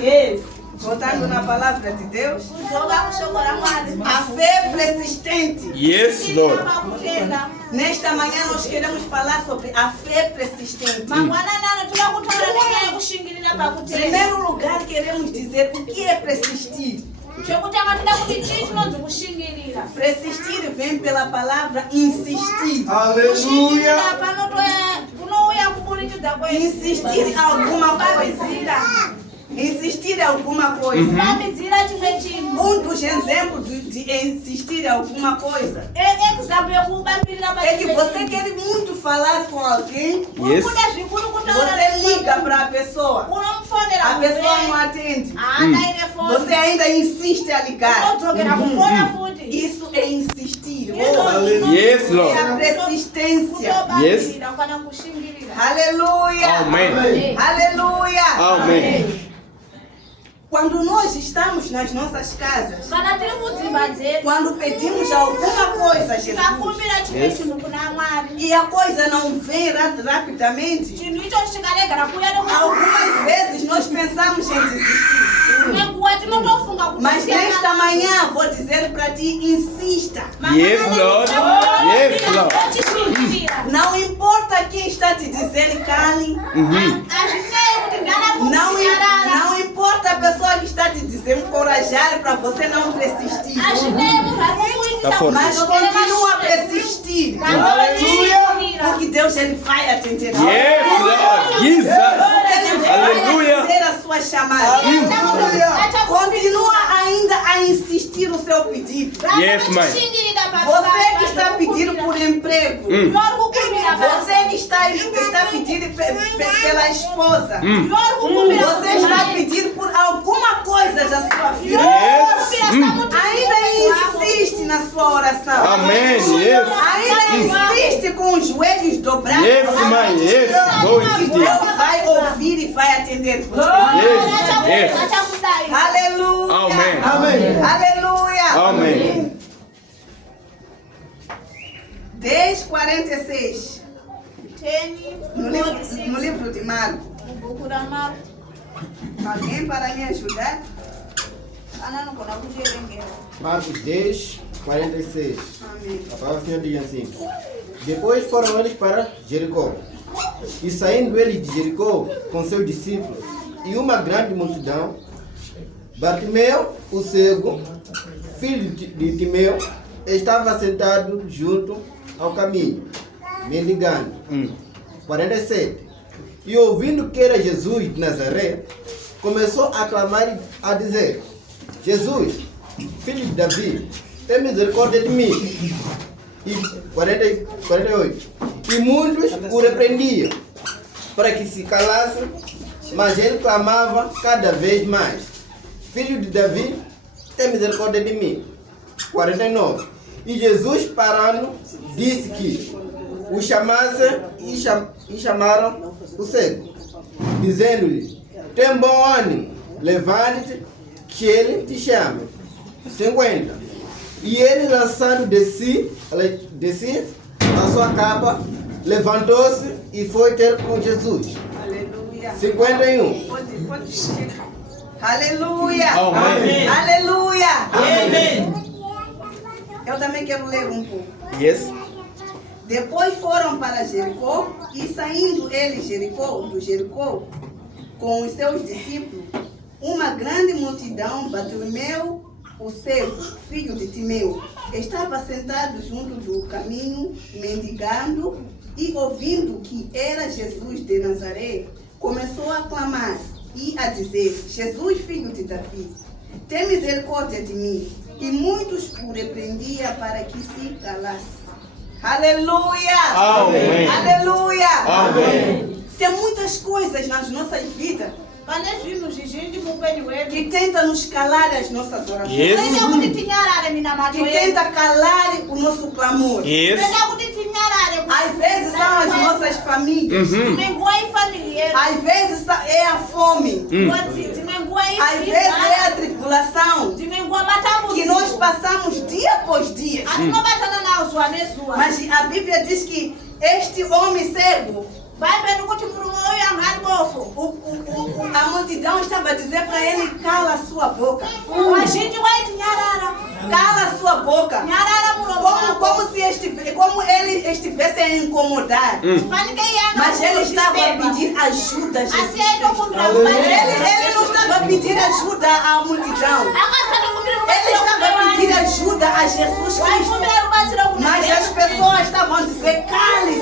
Yes. Voltando na palavra de Deus, a fé persistente. Yes, Lord. Nesta manhã nós queremos falar sobre a fé persistente. Em primeiro lugar, queremos dizer o que é persistir. Persistir vem pela palavra insistir. Aleluia. Insistir em alguma coisa. Insistir em alguma coisa. Um dos exemplos de insistir em alguma coisa é que você quer muito falar com alguém. Yes. Você liga para a pessoa não atende. Você ainda insiste a ligar. Isso é insistir. Yes, Lord. É a persistência. Yes. Aleluia. Amém. Aleluia. Amém. Quando nós estamos nas nossas casas, quando pedimos alguma coisa a Jesus, e a coisa não vem rapidamente, algumas vezes nós pensamos em desistir. Mas nesta manhã vou dizer para ti, insista. Yes, Lord. Yes, Lord. Não importa quem está te dizendo cale. Não importa a pessoa que está te dizendo encorajar para você não persistir. Mas continua a persistir. Porque Deus ele vai atender. Yes, Lord. Jesus. Ele vai Aleluia. atender a sua chamada. Continua ainda a insistir no seu pedido. Yes, mãe. Você que está pedindo por emprego. Você que está pedindo pela esposa. Você está pedindo por alguma coisa da sua vida. Ainda insiste na sua oração. Amém. Yes. Ainda insiste com os joelhos dobrados. Yes, mãe. Yes. Que Deus vai ouvir e vai atender você. Yes. Yes. Aleluia. Amém. Amém. Aleluia. Amém. 10:46. No livro de Marcos. Alguém para me ajudar? Marcos 10, 46. Amém. A palavra do Senhor diz assim: depois foram eles para Jericó. E saindo eles de Jericó com seus discípulos e uma grande multidão, Bartimeu, o cego, filho de Timeu, estava sentado junto ao caminho, mendigando. 47. E ouvindo que era Jesus de Nazaré, começou a clamar e a dizer: Jesus, filho de Davi, tem misericórdia de mim. E 48. E muitos o repreendiam para que se calasse, mas ele clamava cada vez mais: Filho de Davi, tem misericórdia de mim. 49. E Jesus, parando, disse que o chamassem e chamaram o cego, dizendo-lhe: tem bom ânimo, levante-te, que ele te chama. 50. E ele, lançando de si a sua capa, levantou-se e foi ter com Jesus. Aleluia. 51. Pode. Aleluia. Amém. Aleluia. Amém. Eu também quero ler um pouco. Yes. Depois foram para Jericó, e saindo eles do Jericó, com os seus discípulos, uma grande multidão, Bartimeu, o cego, filho de Timeu, estava sentado junto do caminho, mendigando, e ouvindo que era Jesus de Nazaré, começou a clamar e a dizer: Jesus, filho de Davi, tem misericórdia de mim. E muitos o repreendiam para que se calasse. Aleluia! Amém. Aleluia! Amém. Tem muitas coisas nas nossas vidas que tentam nos calar as nossas orações. Yes. Que tentam calar o nosso clamor. Yes. Às vezes são as nossas famílias. Às vezes é a fome. Às vezes é a tribulação que nós passamos dia após dia. Mas a Bíblia diz que este homem cego A multidão estava a dizer para ele: cala a sua boca. Cala a sua boca. Como ele estivesse a incomodar. Mas ele estava a pedir ajuda a Jesus Cristo. Ele não estava a pedir ajuda à multidão. Ele estava a pedir ajuda a Jesus Cristo. Mas as pessoas estavam a dizer: cale-se.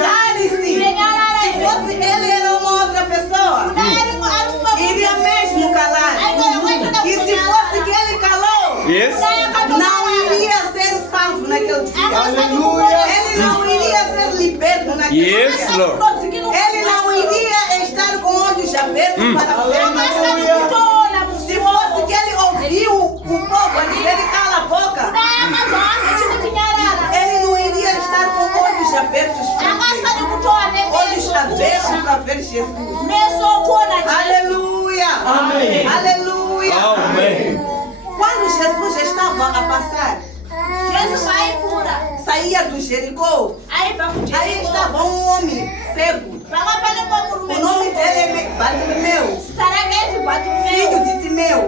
Cale-se. Se fosse ele, era uma outra pessoa. Iria mesmo calar. E se fosse que ele calou, não iria ser salvo naquele dia. Ele não iria ser liberto naquele dia. Ele não iria estar com olhos abertos para ver. Se fosse que ele ouviu o povo a dizer: cala a boca, ele não iria estar com olhos abertos para ver Jesus. Aleluia. Amém. Aleluia. Amém. Quando Jesus estava a passar, saía do Jericó, aí estava um homem cego. O nome dele é Bartimeu, filho de Timeu.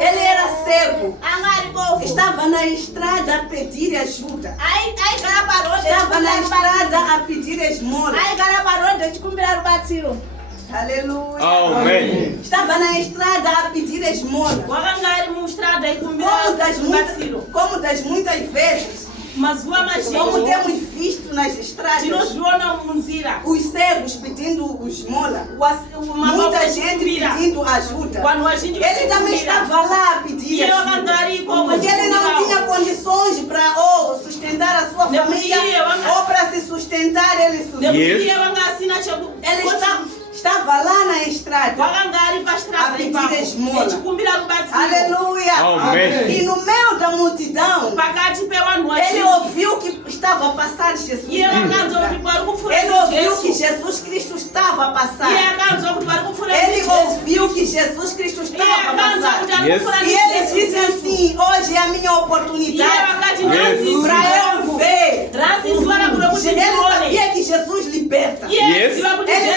Ele era cego. Estava na estrada a pedir ajuda. Estava na estrada a pedir esmola. Aleluia. Amém. Estava na estrada a pedir esmola. Como das muitas vezes, como temos visto nas estradas, os cegos pedindo esmola, muita gente pedindo ajuda. Ele também estava lá a pedir ajuda, porque ele não tinha condições para sustentar a sua família ou para se sustentar ele sozinho. Ele estava lá na estrada a pedir esmola. Aleluia. Amém. E no meio da multidão, ele ouviu que estava a passar Jesus. Ele ouviu que Jesus Cristo estava a passar. Ele ouviu que Jesus Cristo estava a passar. E ele disse assim: hoje é a minha oportunidade para eu ver. Ele sabia que Jesus liberta. Ele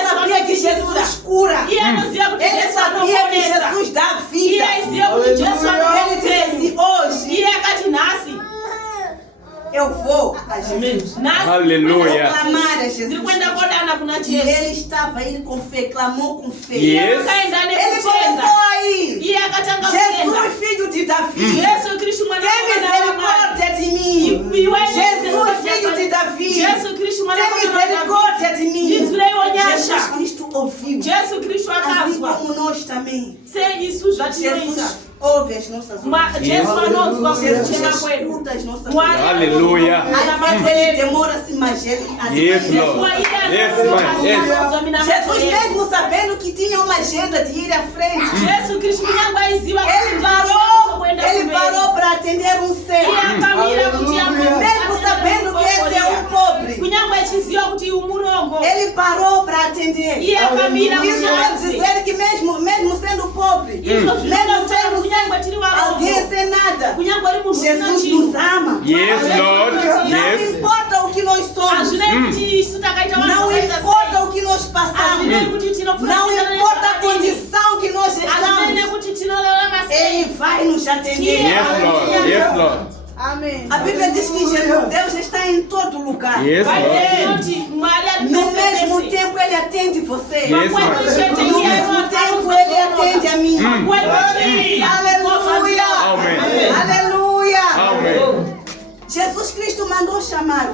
sabia que Jesus cura. Ele sabia que Jesus dá vida. Ele disse assim: hoje eu vou a Jesus. Aleluia. Vou clamar a Jesus. E ele estava aí com fé, clamou com fé. Yes. Ele começou aí: Jesus, filho de Davi, tem misericórdia de mim. Jesus, filho de Davi, tem misericórdia de mim. Jesus Cristo ouviu, assim como nós também. Jesus ouve as nossas orações. Jesus escuta as nossas orações. Aleluia. Às vezes ele demora-se, mas ele Yes, Lord. Yes, man. Yes. Jesus, mesmo sabendo que tinha uma agenda de ir à frente, ele parou para atender um cego. Mesmo sabendo que esse é um pobre, ele parou para atender. Isso quer dizer que mesmo sendo pobre, mesmo sendo alguém sem nada, Jesus nos ama. Yes, Lord. Não Yes. importa o que nós somos, não importa o que nós passamos, não importa a condição que nós estamos, Ele vai nos atender. Yes, Lord. Yes, Lord. Amém. A Bíblia diz que Jesus, Deus está em todo lugar. Yes, Lord. No mesmo tempo Ele atende você. Yes, Lord. No mesmo tempo Ele atende a mim. Aleluia. Amém. Aleluia. Amém. Jesus Cristo mandou chamar.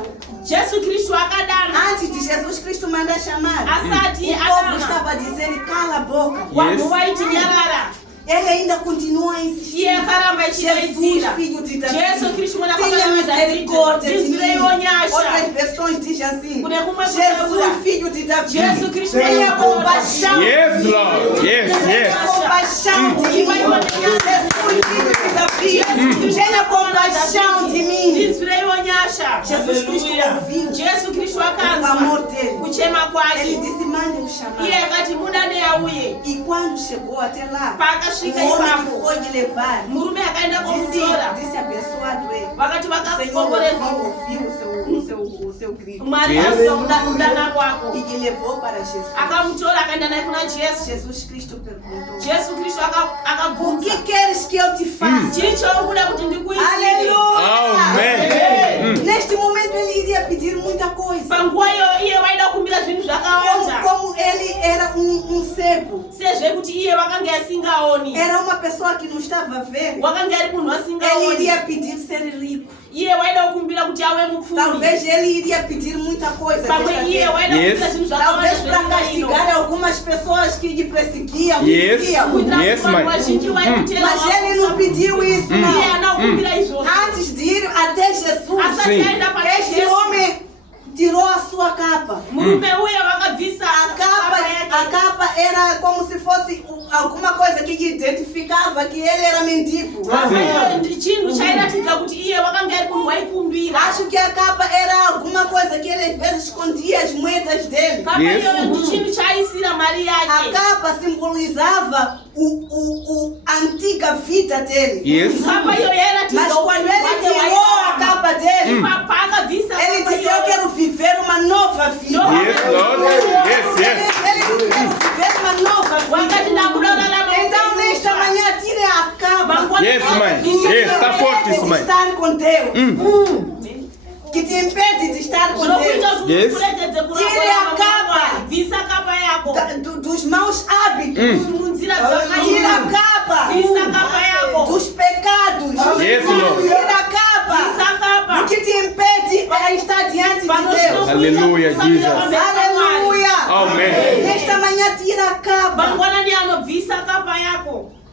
Antes de Jesus Cristo mandar chamar, o povo estava dizendo: cala a boca. Yes. Ele ainda continua a insistir: Jesus, filho de Davi, tenha misericórdia de mim. Outras versões dizem assim: Jesus, filho de Davi, tenha compaixão. Yes, Lord. Yes, Tenha yes. compaixão de mim. Jesus, filho de Davi, tenha compaixão de mim. Jesus Cristo ouviu o clamor dele. Ele disse: mande-o chamar. E quando chegou até lá, o homem que foi de levar disse abençoado ele. O Senhor ouviu o seu grito. E levou para Jesus. Jesus Cristo perguntou: o que queres que eu te faça? Aleluia! Amém. Neste momento ele iria pedir muita coisa. Como ele era um cego, era uma pessoa que não estava vendo, ele iria pedir ser rico. Talvez ele iria pedir muita coisa. Talvez para castigar algumas pessoas que lhe perseguiam. Mas ele não pediu isso, não. Antes de ir até Jesus, este homem tirou a sua capa. A capa era como se fosse alguma coisa que identificava que ele era mendigo. Acho que a capa era alguma coisa que ele às vezes escondia as moedas dele. A capa simbolizava a antiga vida dele. Mas quando ele tirou a capa dele, ele disse: eu quero viver uma nova vida. Ele quer viver uma nova vida. Então nesta manhã tire a capa Está forte isso, mãe. estar com Deus. Que te impede de estar com Deus. Tire a capa dos maus hábitos. Tira a capa dos pecados. Tira a capa do que te impede de estar diante de Deus. Aleluia, Jesus. Aleluia. Amém. Nesta manhã tira a capa.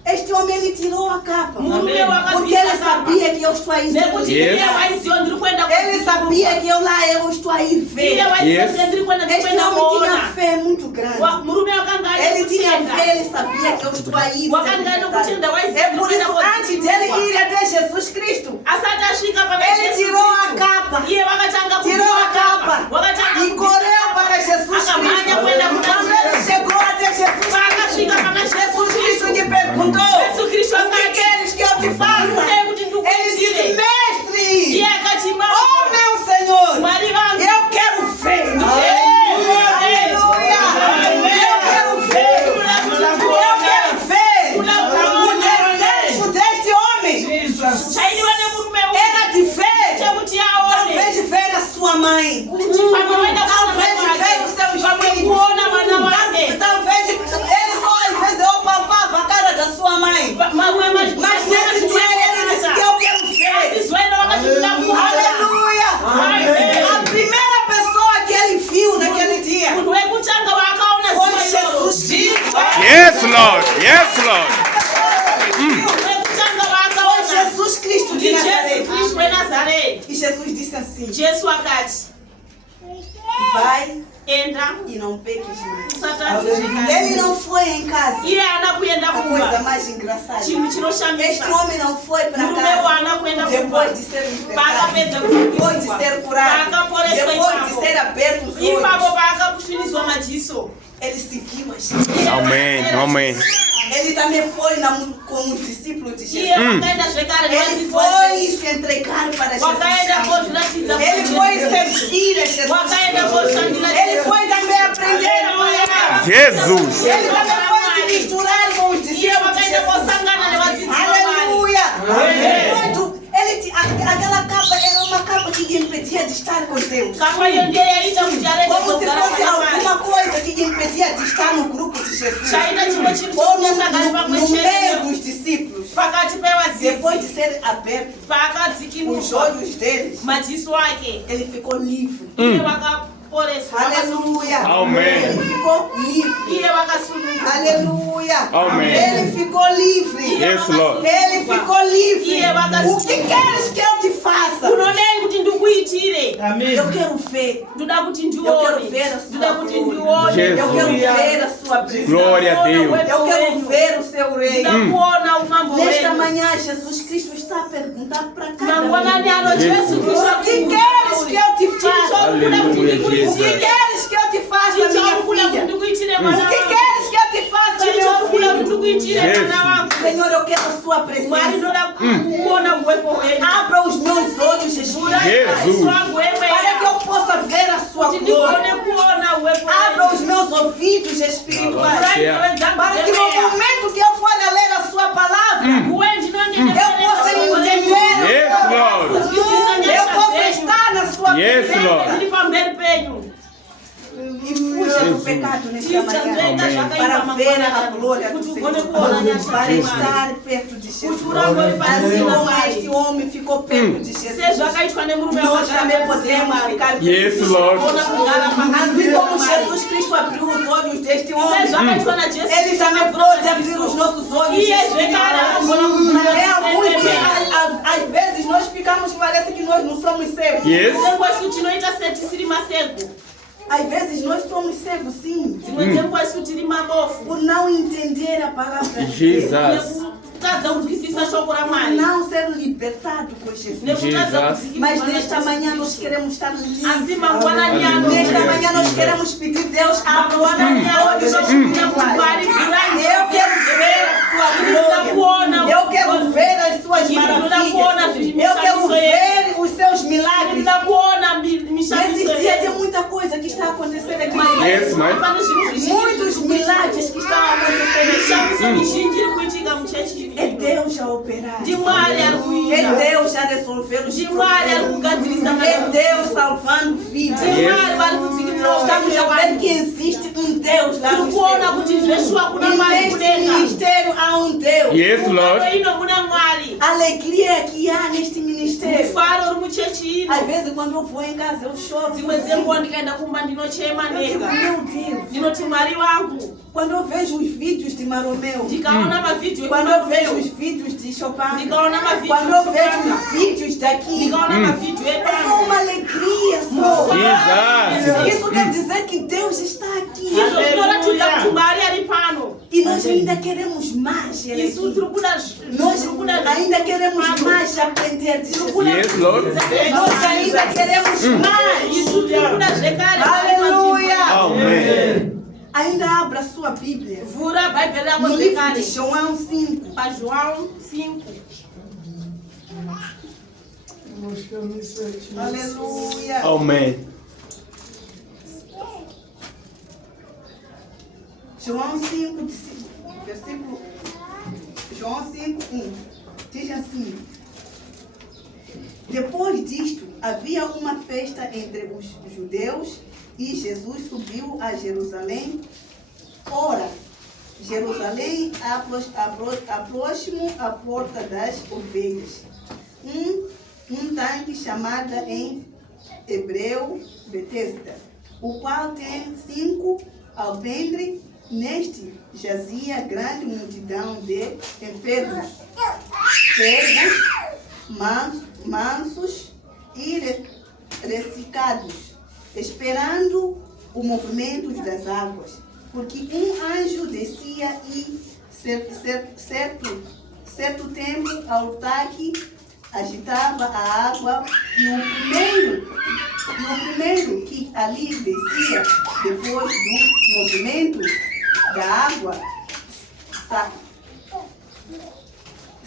Este homem ele tirou a capa. Porque ele sabia que eu estou aí. Ele sabia que eu estou aí ver. Este homem tinha fé muito grande. Ele tinha fé, ele sabia que eu estou aí. É por isso, antes dele ir até Jesus Cristo, ele tirou a capa. Tirou a capa e correu para Jesus Cristo. Quando ele chegou até Jesus Cristo lhe perguntou: o que queres que eu te faça? Ele disse: mestre, oh meu Senhor, eu quero ver. Aleluia! Eu quero ver. Eu quero ver. O desejo deste homem era de ver. Talvez ver a sua mãe. Talvez ver o seu filho. Talvez ele só às vezes eu palpava a cara da sua mãe. Mas nesse dia ele disse que eu quero ver. Aleluia! A primeira pessoa que ele viu naquele dia foi Jesus Cristo. Yes, Lord. Yes, Lord. Foi Jesus Cristo de Nazaré. E Jesus disse assim: vai e não peques mais. Ele não foi em casa. A coisa mais engraçada. Este homem não foi para casa depois de ser libertado, depois de ser curado, depois de ser aberto os olhos. Ele seguiu a Jesus. Amém. Ele também foi com os discípulos de Jesus. Ele foi se entregar para Jesus. Ele foi servir a Jesus. Ele foi também aprender a palavra. Jesus. Ele também foi se misturar com os discípulos de Jesus. Aleluia. Aquela capa era uma capa que lhe impedia de estar com Deus. Como se fosse alguma coisa que lhe impedia de estar no grupo de Jesus. Ou no meio dos discípulos. Depois de ser aberto os olhos deles, ele ficou livre. Aleluia. Amém. Ele ficou livre. Aleluia. Amém. Ele ficou livre. Yes, Lord. Ele ficou livre. O que queres que eu te faça? Amém. Eu quero ver. Eu quero ver a sua glória. Jesus. Eu quero ver a sua presença. Glória a Deus. Eu quero ver o seu reino. Nesta manhã, Jesus Cristo está a perguntar para cada um: o que queres que eu te faça? Aleluia, O que queres que eu te faça, minha filha? O que queres que eu te faça, meu filho? Jesus. Senhor, eu quero a sua presença. Abra os meus olhos, Jesus. Jesus. Para que eu possa ver a sua glória. Abra os meus ouvidos espirituais. Para que no momento que eu for ler a sua palavra, eu possa entender. Yes, Lord. Eu possa estar na sua Yes, presença. Lord. E fuja do pecado nesta manhã. Para ver a glória do Senhor. Para estar perto de Jesus. Assim como este homem ficou perto de Jesus, nós também podemos ficar perto Yes, de Jesus. Lord. Assim como Jesus Cristo abriu os olhos deste homem, Ele também pode abrir os nossos olhos. É muito que às vezes nós ficamos, parece que nós não somos cegos. Yes. Às vezes nós somos cegos, sim, por não entender a palavra de Deus. Jesus. Por não ser libertado com Jesus. Mas nesta manhã nós queremos estar livres. Nesta manhã nós queremos pedir Deus abra os olhos espirituais. Eu quero ver a sua glória. Eu quero ver as suas maravilhas. Eu quero ver os seus milagres. Nesse dia tem muita coisa que está acontecendo aqui. Yes, mãe. Muitos milagres que estão acontecendo. É Deus a operar. É Deus a resolver os problemas. É Deus salvando vidas. Nós estamos a ver que existe um Deus lá no céu. E neste ministério há um Deus. Yes, Lord. A alegria que há neste ministério. Às vezes quando eu vou em casa eu choro. Eu digo, meu Deus. Quando eu vejo os vídeos de Maromeu, quando eu vejo os vídeos de Chopin, quando eu vejo os vídeos daqui, é só uma alegria só. Isso quer dizer que Deus está aqui. E nós ainda queremos mais. Nós ainda queremos mais aprender de Jesus. Yes, Lord. Nós ainda queremos mais. Aleluia. Amém. Ainda abra sua Bíblia. No livro de João 5. Aleluia. Amém. João 5, versículo. João 5, 1. Diz assim: depois disto, havia uma festa entre os judeus e Jesus subiu a Jerusalém. Ora, Jerusalém próximo à porta das ovelhas. Um tanque chamado em hebreu Betesda, o qual tem 5 alpendres. Neste jazia grande multidão de enfermos, cegos, mansos e ressecados, esperando o movimento das águas, porque um anjo descia e certo tempo ao tanque agitava a água, e o primeiro que ali descia, depois do movimento da água,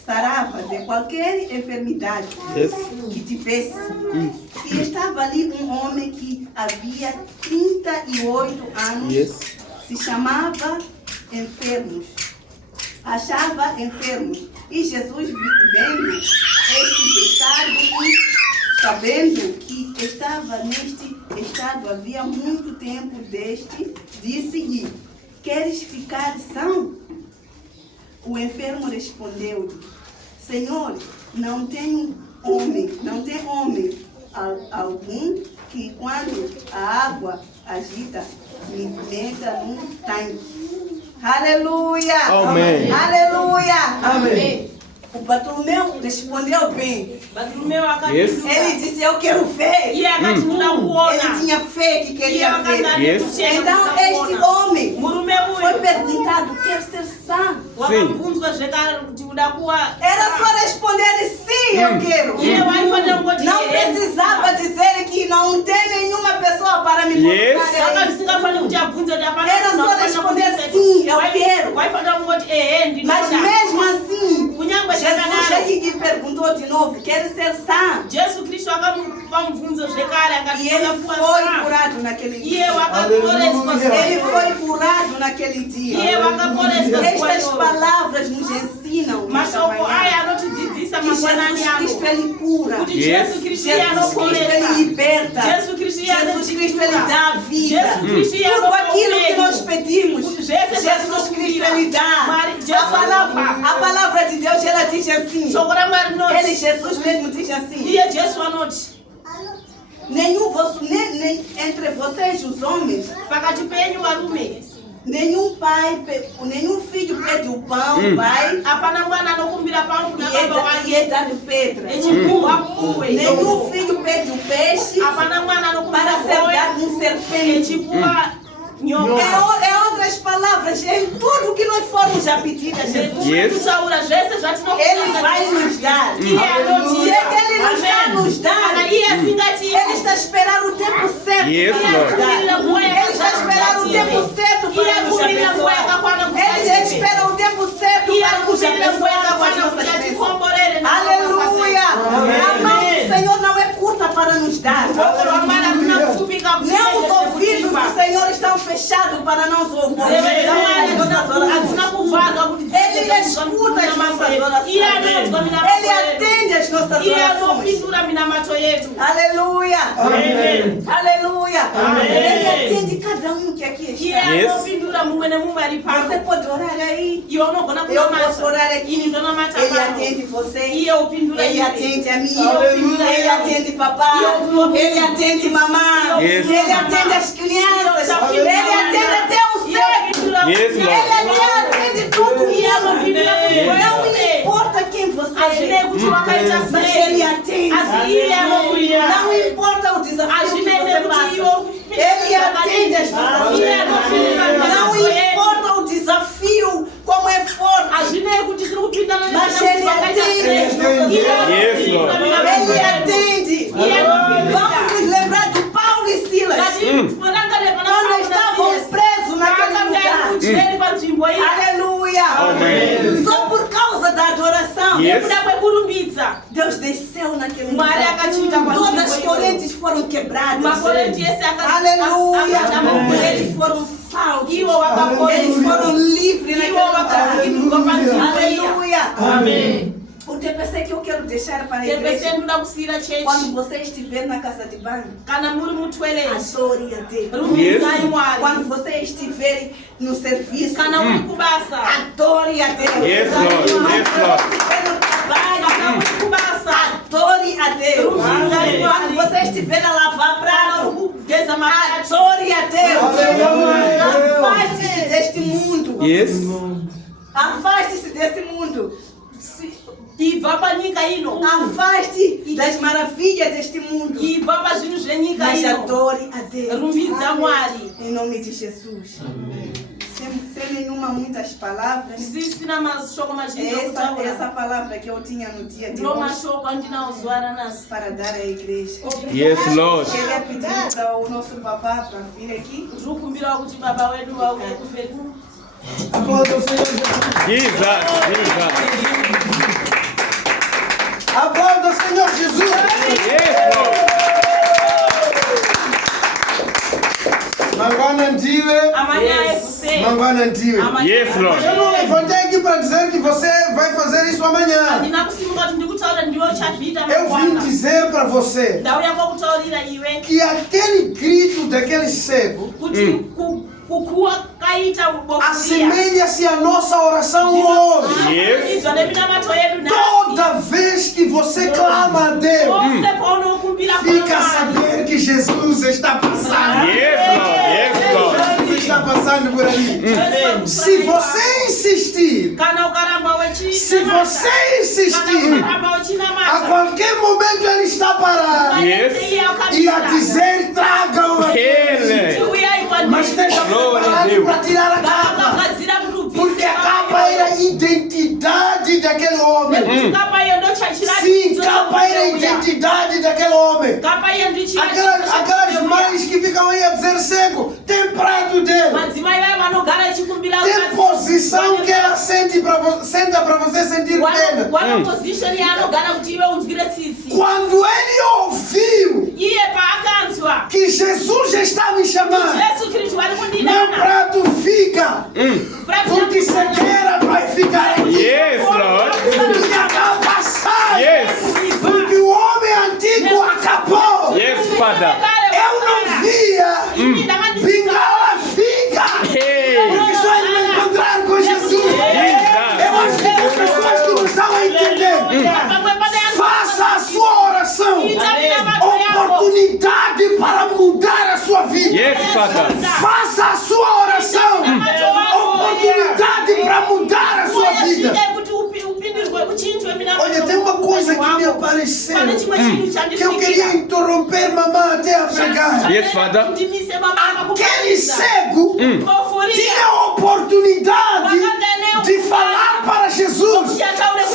sarava de qualquer enfermidade que tivesse. E estava ali um homem que havia 38 anos, se chamava achava enfermos. E Jesus, vendo este estado e sabendo que estava neste estado havia muito tempo, disse-lhe: queres ficar são? O enfermo respondeu-lhe: Senhor, não tem homem algum que, quando a água agita, me meta num tanque. Aleluia! Amém. Aleluia! Amém. O Bartolomeu respondeu bem. Yes. Ele disse: eu quero ver. Ele tinha fé que queria ver. Yes. Então este homem foi perguntado: quer ser são? Era só responder: sim, eu quero. Não precisava dizer que não tem nenhuma pessoa para me colocar. Era só responder: sim, eu quero. Mas mesmo assim perguntou de novo, quer ser sã? Jesu Kristo akamubvunza zvekare E ele akati foi curado naquele dia. iye wakaporeswa Ele foi curado naquele dia. iye wakaporeswa Estas palavras nos ensinam mashoko aya anotidzidzisa que mangwanani Jesus ano Cristo ele cura. kuti Yes. Jesu Kristo iye Jesus Cristo ele anoporesa liberta. Jesu Kristo iye Jesus Cristo ele anotidzisa dá vida. Jesu Kristo iye Tudo aquilo que nós anoporesa pedimos, Jesus Cristo ele dá. A palavra de Deus ela diz assim. shoko ramwari Ele, rinoti Jesus mesmo diz assim. iye Jesu anoti Nem entre vocês os homens, pakati penyu varume nenhum pai, nenhum filho pede o pão, vai hapana mwana anokumbira pangu kuna baba e é wake dado pedra. echipuwa puwe Nenhum filho pede o peixe hapana mwana para anokumbira ser goya dado serpente. echipuwa nyoka É outras palavras, em tudo que nós formos já pedir a Jesus, Yes. kutaura zvese Ele vai nos dar. iye Se é que Ele nos dá, nos dá. kana iye asingati Ele está esperando o tempo certo Yes, para nos Lord. dar. Ele está esperando o tempo certo para nos abençoar. Ele espera o tempo certo para nos abençoar com as nossas bênçãos. Aleluia! A mão do Senhor não é curta para nos dar. Nem os ouvidos do Senhor estão fechados para não ouvir. Ele escuta as nossas orações. Ele atende as nossas orações. Aleluia! Aleluia! Ele atende cada um que aqui está. Você pode orar aí. Eu posso orar aqui. Ele atende você. Ele atende a mim. Ele atende papai. Ele atende mamãe. Yes. Ele atende as crianças. Ele atende até o cego. Yes, Ele Lord. atende tudo. Não importa quem você é. Mas ele atende. Não importa o desafio que você passa. Ele atende as nossas vidas. Não importa o desafio, como é forte. Mas ele atende as nossas vidas. Yes, Lord. Ele atende. Vamos nos lembrar de Paulo e Silas. Quando estavam presos naquele lugar. Aleluia. Amen. Só por causa da adoração. Yes. Deus desceu naquele lugar. Maria akachita kwa Todas as nzvimbo iyoyo. correntes foram quebradas. Makorenti ese Aleluia. akachita Eles foram salvos. Iwo wakapona. Eles foram livres naquele Iwo lugar. wakapinduka panzvimbo Aleluia. Amém. O TPC que eu quero deixar para a TPC igreja. ndoda kusiyira chechi Quando você estiver na casa de banho, kana muri mutweleti adore a Deus. rumidzai Mwari Quando você estiver no serviço, kana muri kubasa adore a Deus. Yes, Lord. Yes, Lord. Estiver no trabalho, kana muri kubasa adore a Deus. Amém. Quando você estiver a lavar kana prato, kugeza makati adore a Deus. Aleluia. Afaste-se deste mundo. Yes. Afaste-se deste mundo. ibva panyika ino Afaste das maravilhas deste mundo. ibva pazvinhu zvenyika Mas ino adore a Deus. rumbidza Mwari Em nome de Jesus. Sem nenhuma muitas palavras. zvisina mashoko mazhinji Essa okutaura palavra que eu tinha no dia de ndo hoje mashoko andinawo zuva ranhasi para dar à igreja. Yes, Lord. Queria pedir para o nosso papá para vir aqui. ndiri kukumbirawo kuti baba wedu vauye kumberi kuno Aplauda o Senhor Jesus. Jesus. Jesus. Aplauda o Senhor Jesus. Yes, Lord. Mangwana ndiwe. amanhã é você Mangwana ndiwe. Yes, Lord. Eu não levantei aqui para dizer que você vai fazer isso amanhã. handina kusimuka kuti ndikutaura ndiwe uchazviita Eu vim mangwana dizer para você ndauya kwakutaurira iwe que aquele grito daquele cego kuti kukuwa kaita bokuria assemelha-se à nossa oração hoje. Yes. idzwa neminamato yedu nhasi Toda vez que você clama a Deus, pose paunokumbira fica a saber que Jesus está passando. Yes, Lord. Yes, Lord. Jesus está passando por ali. Se você insistir, kana ukaramba se você insistir, a qualquer momento ele está parado Yes. e a dizer: tragam aqui. Ele. Mas esteja preparado para tirar a capa, porque a capa era a identidade daquele homem. Sim, capa era a identidade daquele homem. Aquelas mães que ficam aí a dizer cego, tem prato dele. Tem posição que ela senta para você sentir pena. Quando ele ouviu que Jesus está me chamando, meu prato fica, porque cegueira vai ficar aqui. Yes, Lord. Minha calça sai, Yes. porque o homem antigo acabou. Yes, Father. Eu não via, bengala fica, Hey. porque só ele vai encontrar com Jesus. Eu acho que as pessoas que não estão a entender, faça a sua oração, oportunidade para mudar a sua vida. Yes, Father. Faça a sua oração, oportunidade para mudar a sua vida. Olha, tem uma coisa que me apareceu, que eu queria interromper mamãe até a pregar. Yes, Father. Aquele cego tinha a oportunidade de falar para Jesus,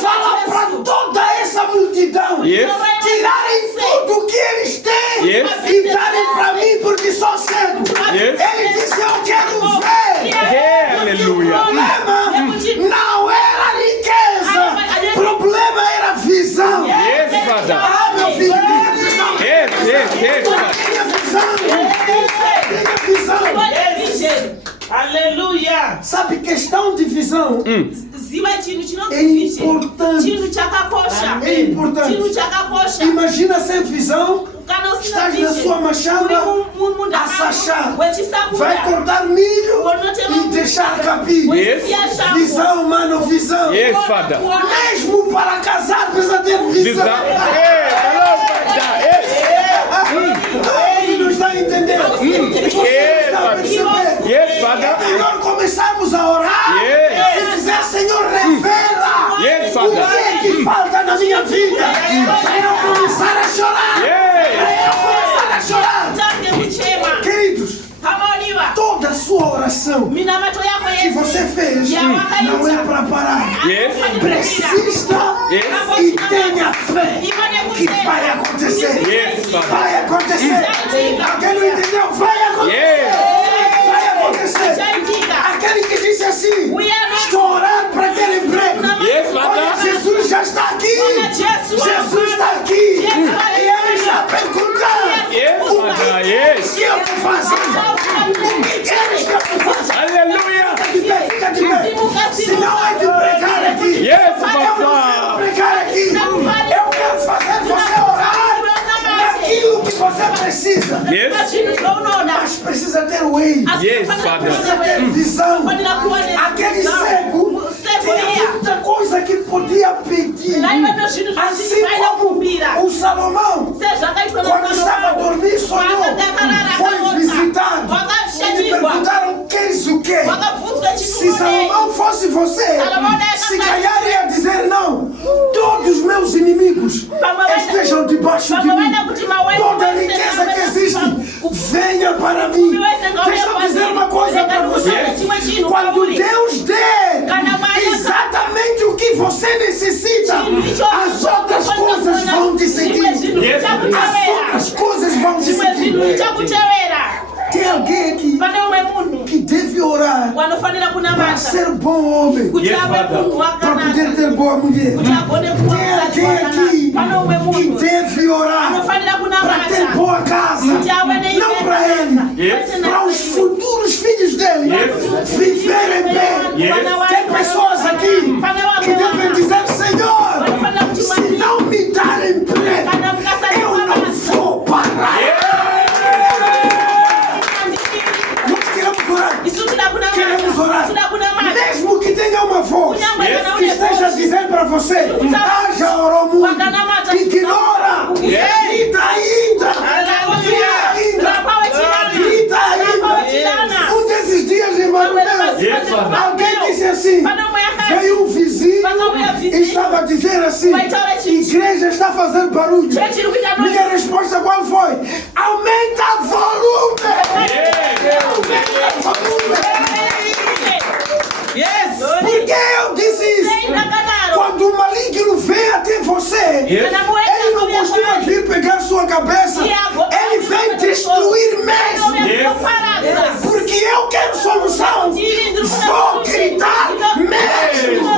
falar para toda essa multidão, Yes. tirarem tudo que eles têm Yes. e darem para mim porque sou cego. Yes. Ele disse, eu quero ver. Hey, aleluia. O problema não era riqueza, o problema era visão. Yes, Father. Ah, meu filho, tinha visão. Yes, yes, yes, Father. Tinha visão. Tinha visão. Aleluia. Sabe, questão de visão é importante. É importante. Imagina sem visão, estás na sua machamba a sachar. Vai cortar milho e deixar capim. Yes. Visão, mano, visão. Yes, Father. Mesmo para casar precisa ter visão. Visão. Hey, hello, Father. Yes. Você não está entendendo? Você está a perceber? Yes, Father. É melhor começarmos a orar Yes. e dizer, Senhor, revela Yes, o Father. que é que falta na minha vida para eu começar a chorar. Yes. Para eu começar a chorar. Queridos, toda a sua oração que você fez não é para parar. Yes. Persista Yes. e tenha fé que vai acontecer. Yes, Father. Vai acontecer. Alguém não entendeu? Vai acontecer. Yes. Vai acontecer. Aquele que disse assim, estou orando para ter emprego. Yes, Olha, Father. Jesus já está aqui. Jesus está aqui. E ele está perguntando. Yes, Father. Yes. O que eu vou fazer? O que queres que eu faça? Aleluia. Fica de pé. Se não é de pregar aqui. Yes, Eu não quero Father. pregar aqui. Eu quero fazer você orar naquilo que você precisa. Yes. Mas precisa ter o ei. Yes, Father. Precisa ter visão. Aquele cego tinha muita coisa que podia pedir. Assim como o Salomão, quando estava a dormir, sonhou. Foi visitado. E lhe perguntaram, queres o quê? Se Salomão fosse você, se calhar ia dizer não. Todos meus inimigos estejam debaixo de mim. Toda a riqueza que existe, venha para mim. Deixa eu dizer uma coisa para você. Quando Deus der exatamente o que você necessita, as outras coisas vão te seguir. As outras coisas vão te seguir. Tem alguém aqui que deve orar para ser bom homem, para poder ter boa mulher. Tem alguém aqui que deve orar para ter boa casa, não para ele, para os futuros filhos dele viverem bem. Tem pessoas aqui que devem dizer, Senhor, se não me dar emprego, eu não vou parar. Queremos orar. Mesmo que tenha uma voz que esteja dizendo para você, já orou muito, ignora, grita ainda, grita ainda. Um desses dias, irmão, alguém disse assim, veio um vizinho e estava a dizer assim, igreja está fazendo barulho. Minha resposta qual foi? Aumenta o volume. Aumenta o volume. Por que eu disse isso? Quando o maligno vem até você, ele não cabeça, ele vem destruir mesmo. Porque eu quero solução. Vou gritar mesmo.